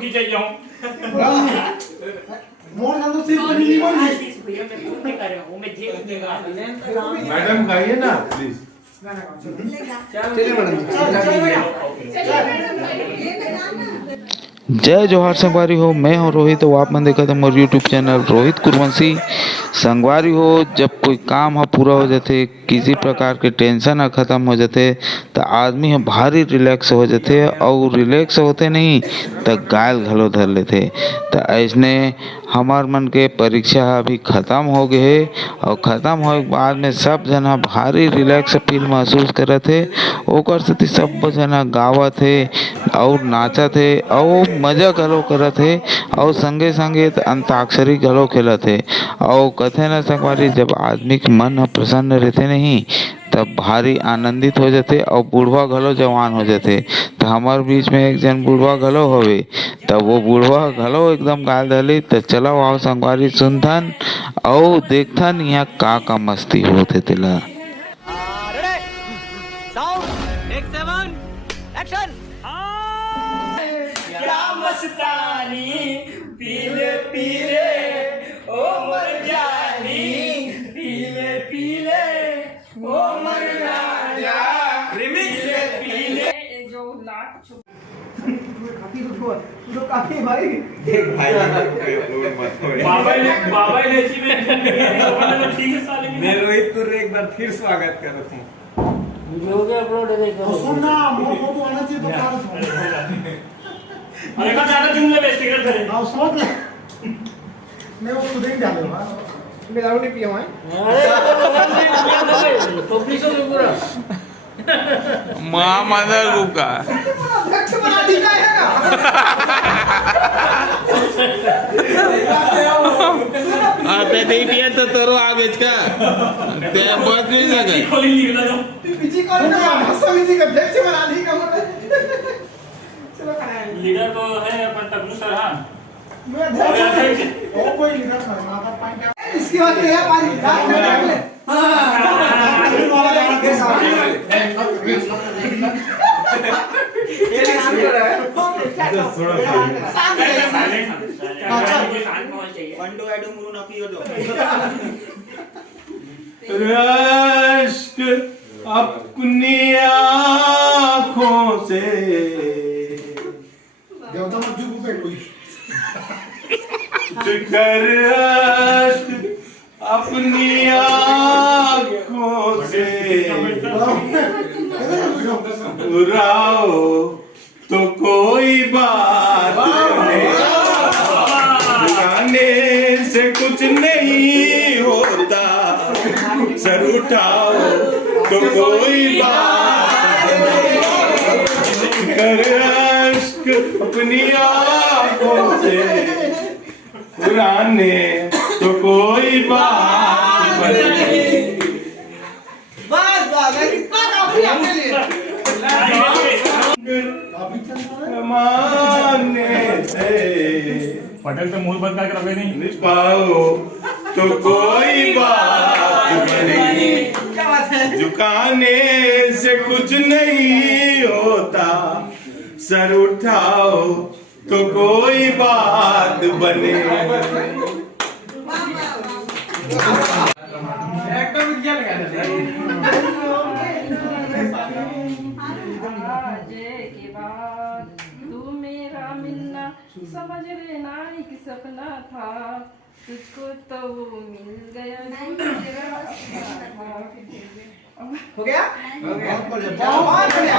खींचाई जाऊं मोर ना तो सिर्फ नहीं बोली भैया मैं खुद नहीं कर रहा हूं मैं जेब देगा मैडम खाइए ना प्लीज। चलिए मैडम जय जोहार संगवारी हो। मैं हूं रोहित तो आप मन देखा था मोर यूट्यूब चैनल रोहित कुरवंशी। संगवारी हो जब कोई काम ह पूरा हो जाते, किसी प्रकार के टेंशन ह खत्म हो जाते तो आदमी ह भारी रिलैक्स हो जाते और रिलैक्स होते नहीं तो गायल घलो धर लेते। तो ऐसने हमार मन के परीक्षा अभी ख़त्म हो गए है और ख़त्म होए के बाद में सब जना भारी रिलैक्स फील महसूस करत है। ओकर सेती सब जना गावत है और नाचत है और मजा घलो करत है और संगे संगे अंताक्षरी घलो खेलत है। और कथे न संगवारी जब आदमी के मन ह प्रसन्न रहते नहीं तब भारी आनंदित हो जाते और बूढ़वा घलो जवान हो जाते। तो हमार बीच में एक जन बूढ़वा घलो हवे तब वो बूढ़वा घलो एकदम गाल दली। तो चलो आओ संगवारी सुनथन और देखथन यहाँ का मस्ती होते तेला। मस्तानी पीले पीले ओ मर जानी पीले पीले ओ मर राजा रिमिक्स पीले जो लाख काफी भाई बाबा ने जी में ठीक है साले मैं रोहित को एक बार फिर स्वागत करता हूँ। वीडियो के अपलोड देखो सुनना मोर फोटो आना चाहिए बता रहा अरे का ज्यादा जुमले बेइज्जती कर रहे हां समझ ले मैं वो खुद ही डाले हां मैं दारू नहीं पिया हूं अरे पब्लिश हो गया पूरा महामंडल रूप का अध्यक्ष बना दी का है ना आते नहीं पिया तो तोरो आगे का ते बहुत नहीं लगे खोली निकला जाओ पीछे कौन ना भाषा लीजिए अध्यक्ष बना दी का चलो कराएं लीडर तो है अपन तबलू सर हां मैं अध्यक्ष ओ कोई लीडर नहीं माता पॉइंट इसकी बात है पानी रात में ले हां वाला के सामने ये काम कर रहा है पंडो एडो मुरु ना पियो दो। रश्क अपनी आँखों से देवता मत जुगु पे कोई कर रश्क अपनी आँखों से उड़ाओ तो कोई बात नहीं, गाने से कुछ नहीं होता, सर उठाओ तो कोई बात नहीं, कर अश्क अपनी आँखों से उड़ाने तो कोई बात नहीं। माने से पटेल तो मुंह बंद करके रखे नहीं पाओ तो कोई बात नहीं, झुकाने से कुछ नहीं होता, सर उठाओ तो कोई बात बने। समझ लेना एक सपना था, तुझको तो वो मिल गया हो गया बहुत बढ़िया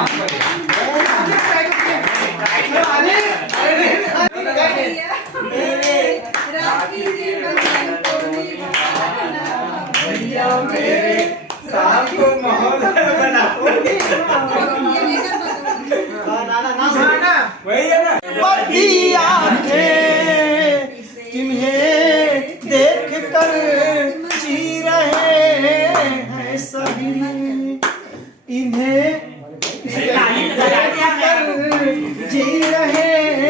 भैया मेरे साथ को माहौल बना वही है ना बड़ी आंखें तुम्हें देख कर जी रहे हैं सभी, इन्हें देख कर जी रहे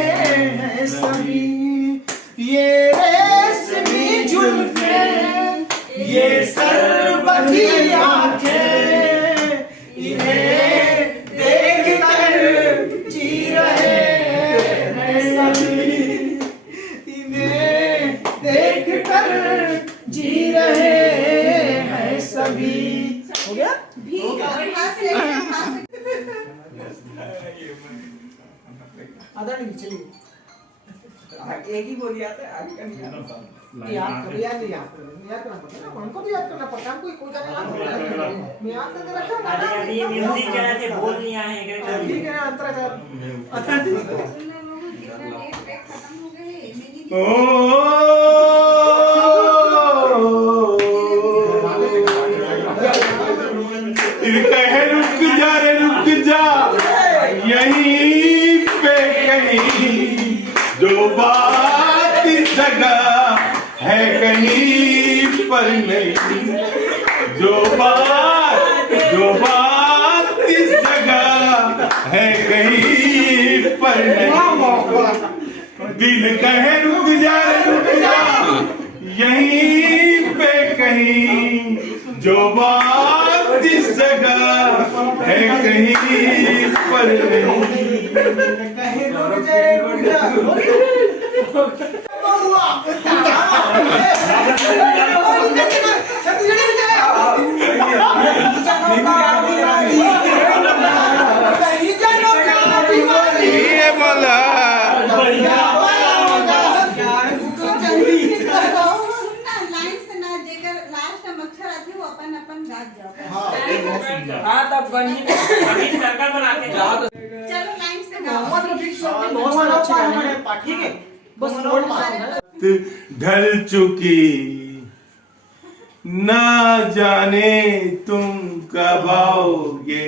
इन्हें देख कर जी रहे हैं सभी। हो गया? आधा नहीं, चलिए एक ही बोली आता है, आगे का नहीं आता। याद करो, याद करना पड़ता है ना, हमको भी याद करना पड़ता है, हमको कोई करने याद करना है। मैं याद करके रखा ना। अरे ये म्यूजिक क्या है बोल नहीं आए ठीक है ना, अंतरा कर। कहे रुक जा रे रुक जा यहीं पे कहीं, जो बात इस जगह है कहीं पर नहीं, जो बात इस जगह है कहीं पर नहीं। दिल कहे रुक जा यहीं पे कहीं, जो बात इस जगह है कहीं पर नहीं। कहे रुक जा, रुक जा। हुआ ये बोला हाँ तब बनी सर्कल बना के जाओ। चलो लाइन से गाओ। ठीक है, बस नोट मारना। ढल चुकी ना जाने तुम कब आओगे।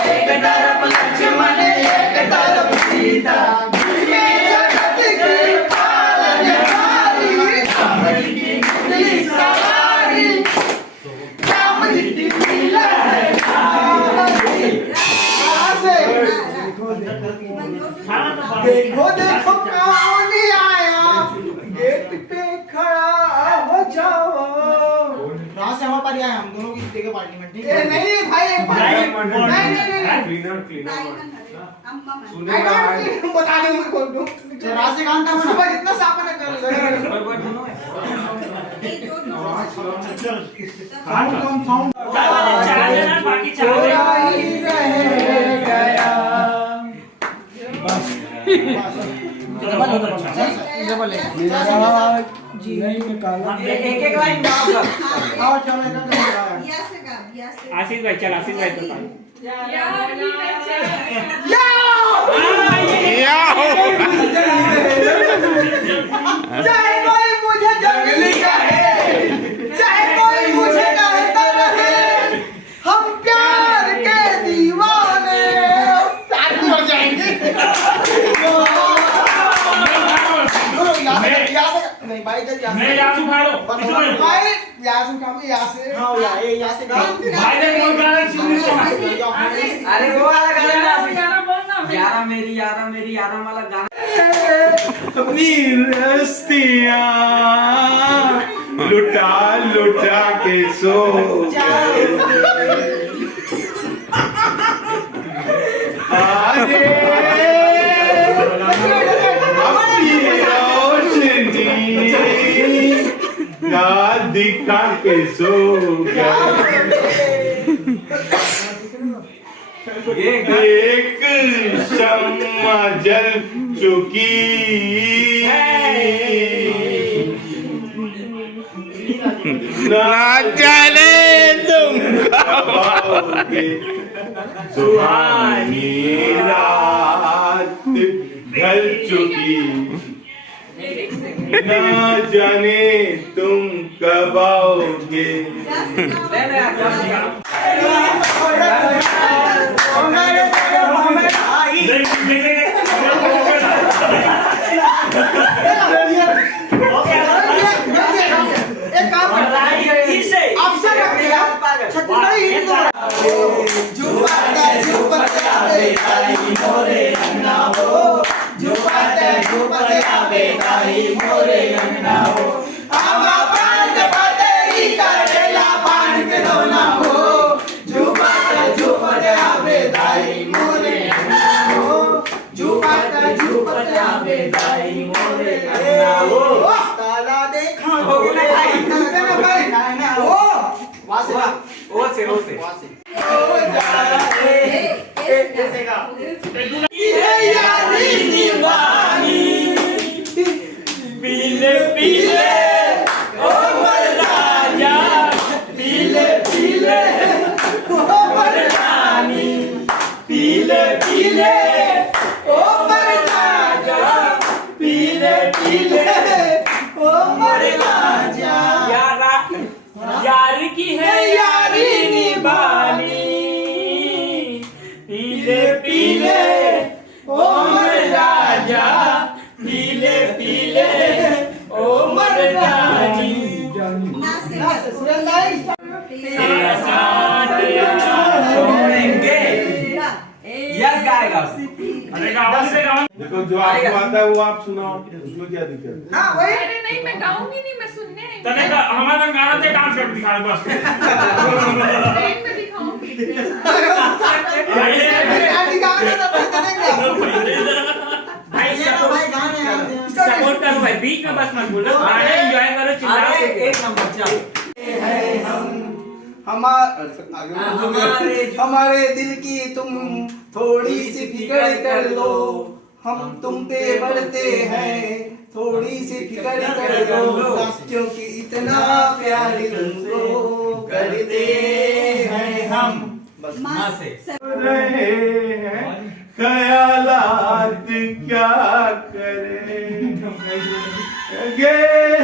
एक तरफ लक्ष्मण एक तरफ सीता, जगत के पालनहारी, राम जी की मिली सवारी, राम जी की मिला है सवारी। देखो देखो कौन आया, गेट पे खड़ा हो जाओ। कहाँ से हमारे पास आए हम दोनों की देखे पार्टी में, ठीक है? नहीं भाई, एक बार नहीं बता दे मुझे, बोल दूं राशि कांत का सुबह इतना साफ ना कर साउंड बाकी चला एक लाइन गाओ सब। आओ चलो आशीष भाई चल, आशीष भाई तो चाहे कोई मुझे जंगली कहे, चाहे कोई मुझे कहता रहे, हम प्यार के दीवाने, प्यार हो जाएंगे। नहीं भाई जल्दी मैं याद उठा लो भाई, यहाँ से काम यहाँ से, हाँ यहाँ से काम। भाई ने कौन गाना शुरू किया? अरे वो वाला गाना यारा मेरी यारा वाला गाना। अपनी रस्तियाँ लुटा लुटा के सो अरे अपनी रोशनी का दिखा के सो एक शम्मा जल चुकी ना जाने तुम कब आओगे। सुहानी रात ढल चुकी ना जाने तुम कब आओगे। झुपते से ये यारी दीवानी पीले पीले ओ मर्दाना पीले पीले ओ मर्दानी पीले पीले ओ मर्दाना पीले पीले ओ मर्दाना यार की है यारी निभानी पीले पीले ओ मर्दाना पीले पीले ओ मर्दानी तेरा साथ छोड़ेंगे यस गाएगा अरे गाओ से गाओ देखो जो आपको आता है वो आप सुनाओ, उसमें क्या दिक्कत है? हाँ वही अरे नहीं मैं गाऊंगी नहीं, मैं सुनने आई हूँ। तने का हमारा गाना से डांस कर दिखा दे बस ट्रेन में दिखाऊंगी। भाई सपोर्ट करो भाई, बीच में बस मत बोलो, गाना एंजॉय करो, चिल्लाओ। अरे एक नंबर चल हमारे दिल की तुम थोड़ी सी फिक्र कर लो, हम तुम पे बढ़ते हैं, थोड़ी सी फिक्र कर लो, क्योंकि इतना प्यार तुमको करते हैं हम। बस माँ से रहे हैं ख्यालात क्या करें, ये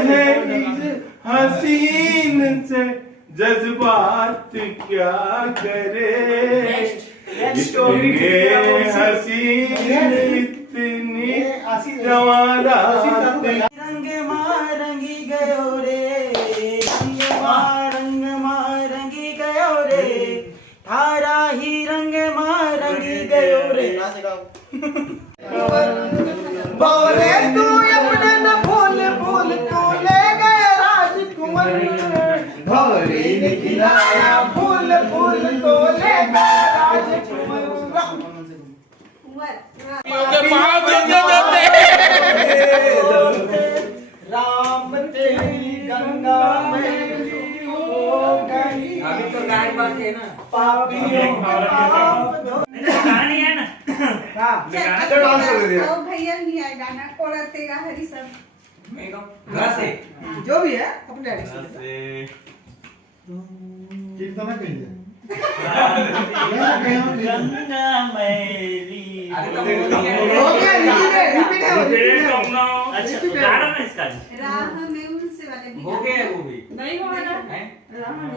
है हसीन से जज्बात क्या करे, ये हसीन इतनी जवानात रंग मारंगी गयो रे, रंग मारंगी गयो रे, थारा ही रंग मारंगी गयो रे। बोले तू अपने न फूल फूल तू ले गए राजकुमार, भौरे ने खिलाया फूल फूल तो ले गए राजकुमार। राम तेरी गंगा में हो गई, अभी तो गाय बात है ना पापी गाना नहीं है ना, भैया नहीं आए गाना कोड़तेगा हरी सब मैं कहूँ घर से जो भी है अपने डैडी से गंगा मेरी अरे तो हो गया, रिपीट है, अच्छा गाना ना इसका राह में उनसे वाले भी हो गया वो भी नहीं हुआ ना। हैं?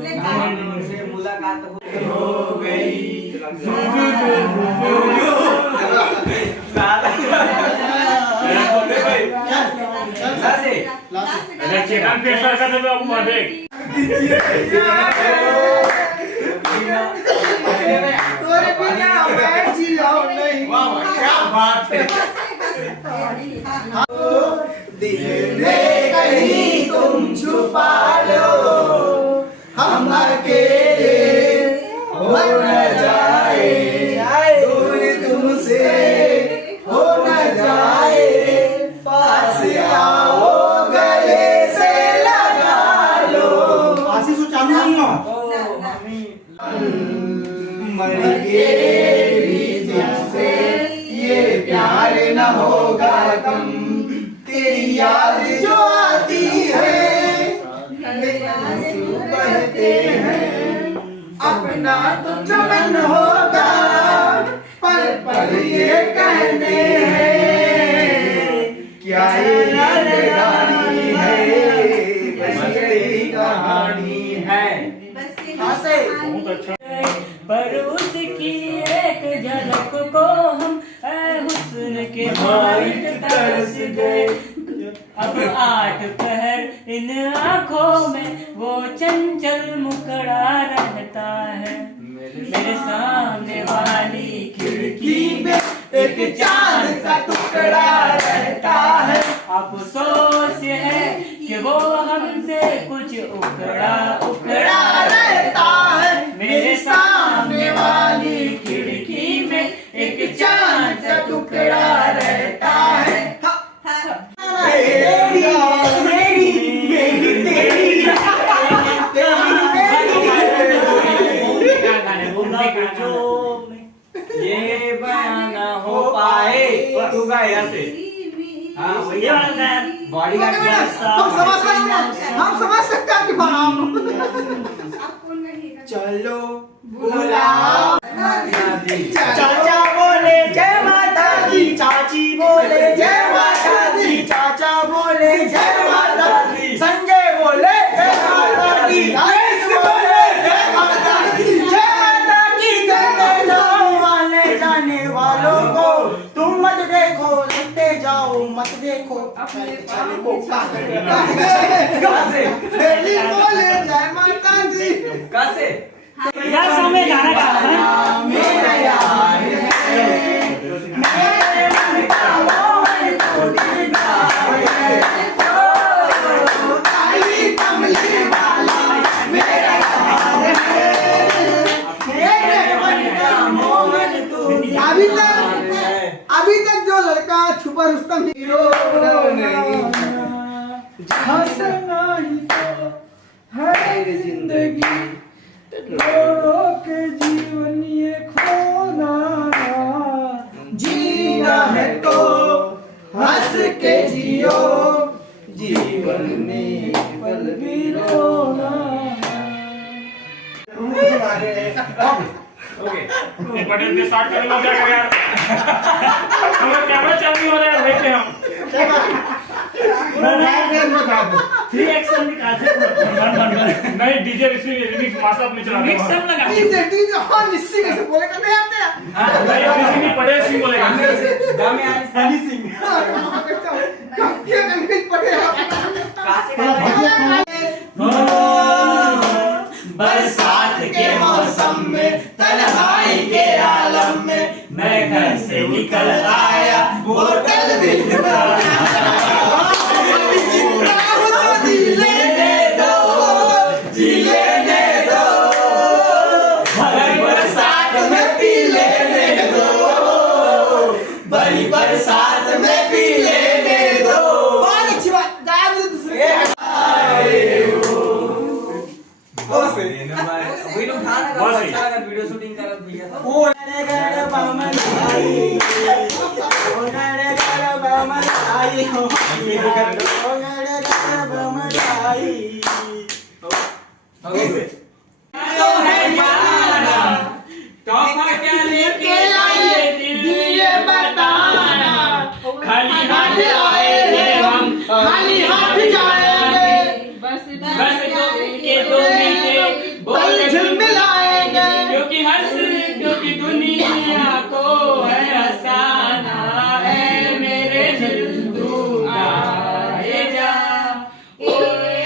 लेकिन उनसे मुलाकात हो गई। घर से अरे चेकन पैसा का तो अब मरे तोरे बिना मैं जियो नहीं। क्या बात है। दिल में कहीं तुम छुपा लो, हम अकेले हो न जाए, दूर तुमसे हो न जाए, पास आओ गले से लगा लो। मर के भी तुमसे ये प्यार न होगा कम, तेरी याद जो आती है आंसू बहते हैं, अपना तो चमन होगा पल पल ये कहने हैं, क्या ये जिंदगानी है, बस तेरी कहानी है। बस ये पर उसकी एक झलक को हम हुस्न के मालिक तरस गए, अब 8 पहर इन आँखों में वो चंचल मुकड़ा रहता है, मेरे सामने वाली खिड़की में एक चांद का टुकड़ा रहता है, अफसोस है कि वो हमसे कुछ उखड़ा टुकड़ा रहता है, मेरे सामने वाली खिड़की में एक चांद का टुकड़ा रहता है। जो ये बयान ना हो पाए। तू गा ऐसे। हाँ ये वाला गा यार। बॉडी का हम समझ सकते हैं आपकी बात। आप कौन गाइएगा? चलो बुलाओ चाचा बोले जय माता दी, चाची बोले जय माता दी, चाचा बोले जय माता दी, संजय बोले जय माता दी, आयुष बोले जय माता दी, जय माता की जय। वाले जाने वालों को तुम मत देखो, लगते जाओ मत देखो। अपने कैसे बोले जय माता दी। कैसे यार समय गाना गा मेरा यार है, मेरे मन का मोहन तो दीदार है। काली कमली वाला मेरा यार है, मेरे मन का मोहन तो दीदार है। अभी तक जो लड़का छुपा रुस्तम हीरो हंसना ही तो है जिंदगी, रो के जीवन ये खोना, जीना है तो हंस के जियो, जीवन में पल भी रोना। ओके बटन के स्टार्ट करने में क्या करें यार? हमारा कैमरा चालू नहीं हो रहा है, वेट है हम। 3 एक्शन निकाल दे। नहीं डीजे रिमिक्स मासा अपने चला रहे हैं। लगा डीजे और निस्सी कैसे बोले करते हैं आप? नहीं किसी नहीं पढ़े सी बोलेगा। दमे आज सनी सिंह कब किया कन्फ्यूज पड़े बरसात के मौसम में, तन्हाई के आलम में, मैं घर से निकल आया, बोतल दिल बरसात में पी लेने दो। बहुत अच्छी बात गाया मुझे दूसरे वीडियो शूटिंग करत भैया ओ रे बामन भाई, ओ रे बामन भाई, ओ रे बामन भाई। तो है जाना तोहफा क्या लेके आए दिए बताना, खाली हाथ आए हम, खाली हाथ जाएंगे, बस के दो मीठे बोल झुलमिलाएंगे, क्योंकि दुनिया को है हंसाना है मेरे दिल। तू आए जा ओ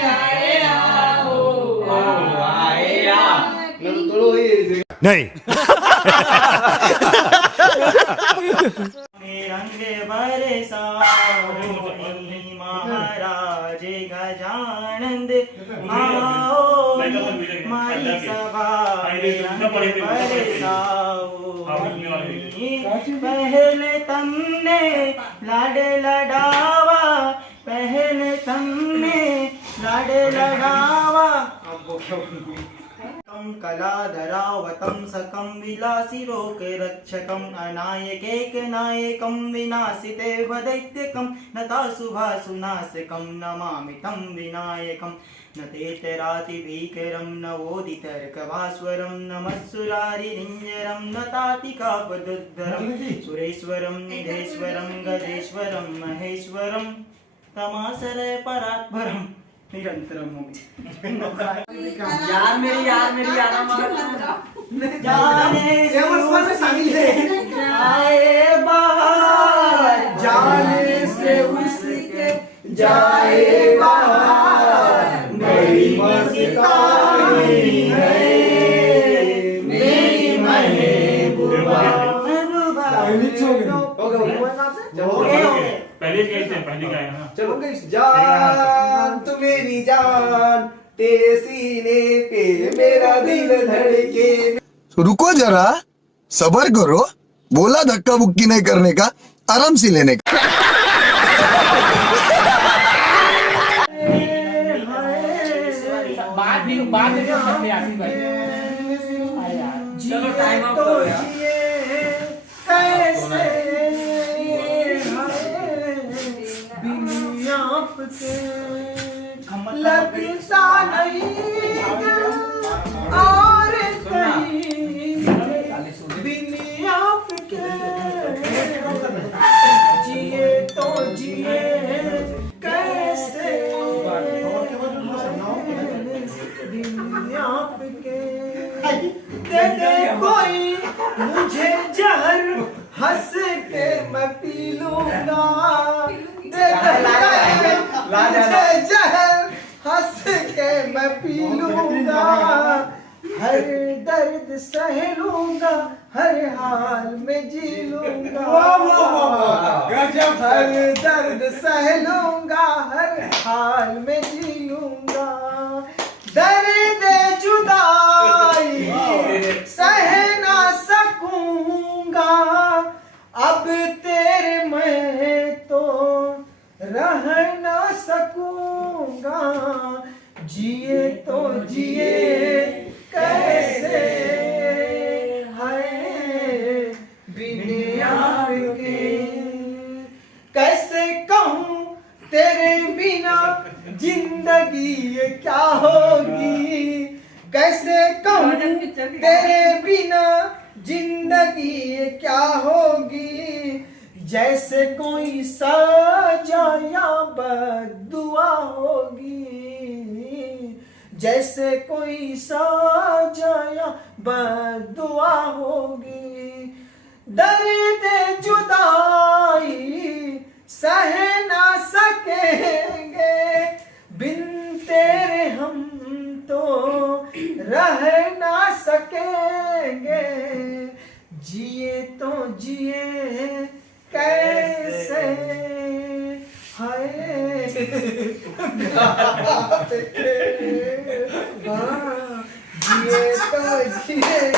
आए आ ओ आए आ। नहीं रंग बरसाओ महाराज गजानंद आओ मारी सभा रंग बरसाओ। पहले तुमने लाड लडावा, पहले तुमने लाड लडावा, कम कलाधरावतं सकं विलासिरोग रक्षकं अनायकैक नायकं विनाशिते वदैत्यकं नताशुभासुनाशकं नमामि तं विनायकं न तेतराति भीकरं न वोदितर्कभास्वरं नमस्सुरारिरिञ्जरं न तातिकापदुद्धरं सुरेश्वरं निधेश्वरं गजेश्वरं महेश्वरं तमासरे परात्परं निरंतरम यार मेरी यार जाने शामिल है आए बाहर, जाने से उसके जाए बाहर, मेरी मस्तानी है मेरी महबूबा। पहले गाए ना। चलो जान तू मेरी जान, तेरे सीने पे मेरा दिल धड़के। रुको जरा, सबर करो, बोला धक्का बुक्की नहीं करने का, आराम से लेने का। बात भी आसिफ भाई। चलो तो जिए कैसे बिन आपके लगता नहीं और कहीं बिन आपके जिए तो जिए कैसे बिन आपके दे दे कोई मुझे जहर हंस के मैं पी लूंगा दे दे मुझे जहर हंस के मैं पी लूंगा हर दर्द सह लूंगा हर हाल में जी लूंगा हर दर्द सह लूंगा हर हाल में जी लूंगा दर्द जुदाई सह ना सकूंगा अब तेरे मैं तो रह ना सकूंगा जिए तो जिए कैसे है बिन आपके कैसे कहूँ तेरे बिना जिंदगी ये क्या होगी कैसे कहूँ तेरे बिना जिंदगी ये क्या होगी जैसे कोई सजा या बद्दुआ होगी जैसे कोई सजा या बद्दुआ होगी दर्द जुदाई सह ना सकेंगे बिन तेरे हम तो रह ना सकेंगे जिए तो जिए कैसे हाय जिए तो जिए